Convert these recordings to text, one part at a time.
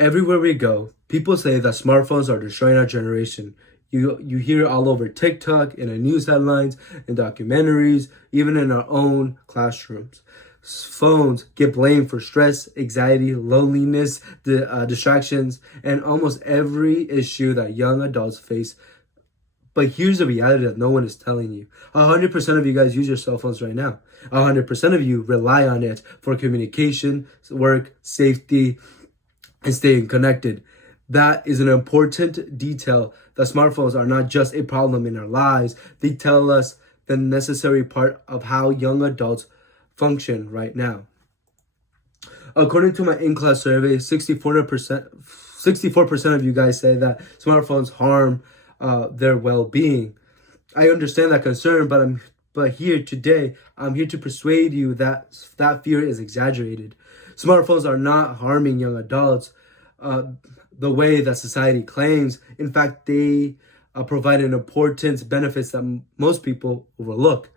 Everywhere we go, people say that smartphones are destroying our generation. You hear all over TikTok, in the news headlines, in documentaries, even in our own classrooms. Phones get blamed for stress, anxiety, loneliness, distractions, and almost every issue that young adults face. But here's the reality that no one is telling you. 100% of you guys use your cell phones right now. 100% of you rely on it for communication, work, safety, and staying connected. That is an important detail that smartphones are not just a problem in our lives. They tell us the necessary part of how young adults function right now. According to my in-class survey, 64% of you guys say that smartphones harm their well-being. I understand that concern, but here today, I'm here to persuade you that that fear is exaggerated. Smartphones are not harming young adults the way that society claims. In fact, they provide an important benefits that most people overlook.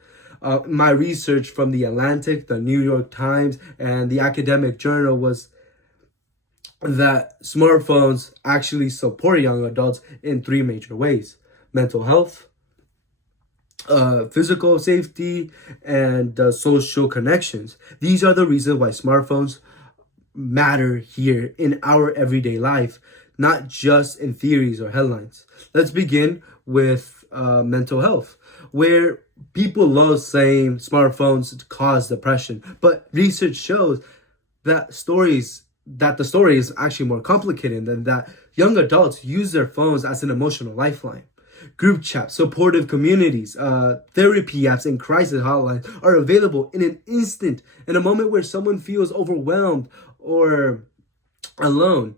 My research from The Atlantic, the New York Times, and the Academic Journal was that smartphones actually support young adults in three major ways: mental health, physical safety, and social connections. These are the reasons why smartphones matter here in our everyday life, not just in theories or headlines. Let's begin with mental health, where people love saying smartphones cause depression, but research shows that the story is actually more complicated than that. Young adults use their phones as an emotional lifeline. Group chats, supportive communities, therapy apps, and crisis hotlines are available in an instant, in a moment where someone feels overwhelmed or alone.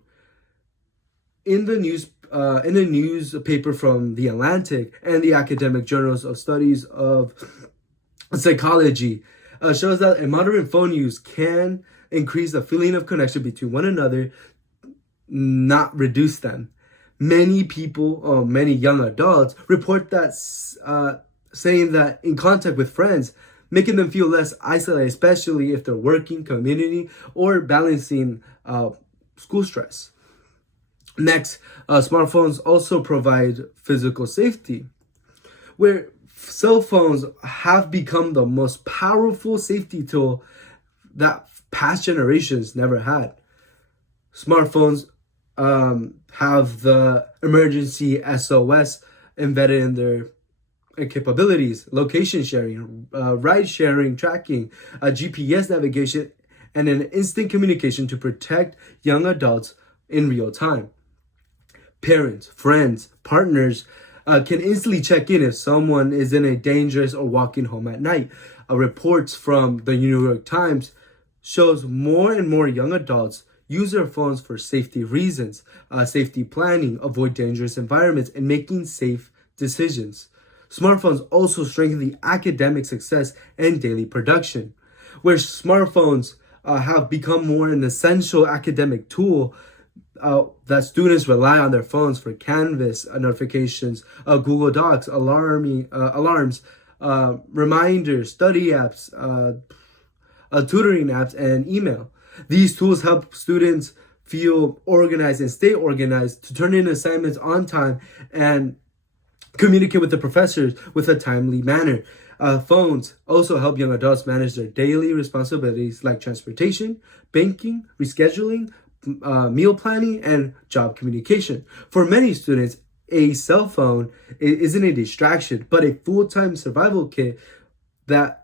In the newspaper from The Atlantic and the academic journals of studies of psychology, shows that a moderate phone use can increase the feeling of connection between one another, not reduce them. Many people, many young adults, report that saying that in contact with friends, making them feel less isolated, especially if they're working, community, or balancing school stress. Next, smartphones also provide physical safety, where cell phones have become the most powerful safety tool that past generations never had. Smartphones have the emergency SOS embedded in their capabilities: location sharing, ride sharing, tracking, GPS navigation, and an instant communication to protect young adults in real time. Parents, friends, partners can instantly check in if someone is in a dangerous or walking home at night. Reports from the New York Times shows more and more young adults use their phones for safety reasons, safety planning, avoid dangerous environments, and making safe decisions. Smartphones also strengthen the academic success and daily production, where smartphones have become more an essential academic tool that students rely on their phones for Canvas notifications, Google Docs, alarms, reminders, study apps, tutoring apps, and email. These tools help students feel organized and stay organized, to turn in assignments on time and communicate with the professors with a timely manner. Phones also help young adults manage their daily responsibilities like transportation, banking, rescheduling, meal planning, and job communication. For many students, a cell phone isn't a distraction, but a full-time survival kit that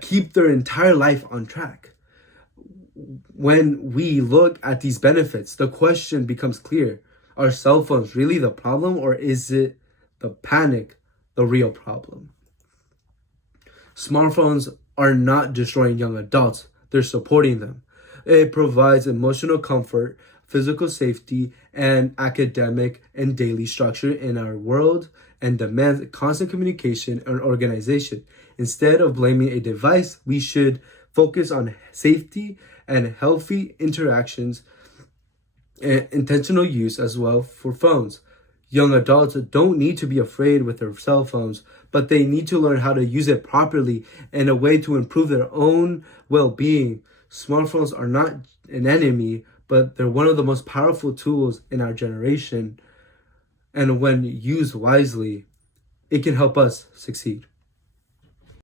keep their entire life on track. When we look at these benefits, the question becomes clear: are cell phones really the problem, or is it the panic the real problem? Smartphones are not destroying young adults, they're supporting them. It provides emotional comfort, physical safety, and academic and daily structure in our world, and demands constant communication and organization. Instead of blaming a device, we should focus on safety and healthy interactions and intentional use as well for phones. Young adults don't need to be afraid with their cell phones, but they need to learn how to use it properly in a way to improve their own well-being. Smartphones are not an enemy, but they're one of the most powerful tools in our generation. And when used wisely, it can help us succeed.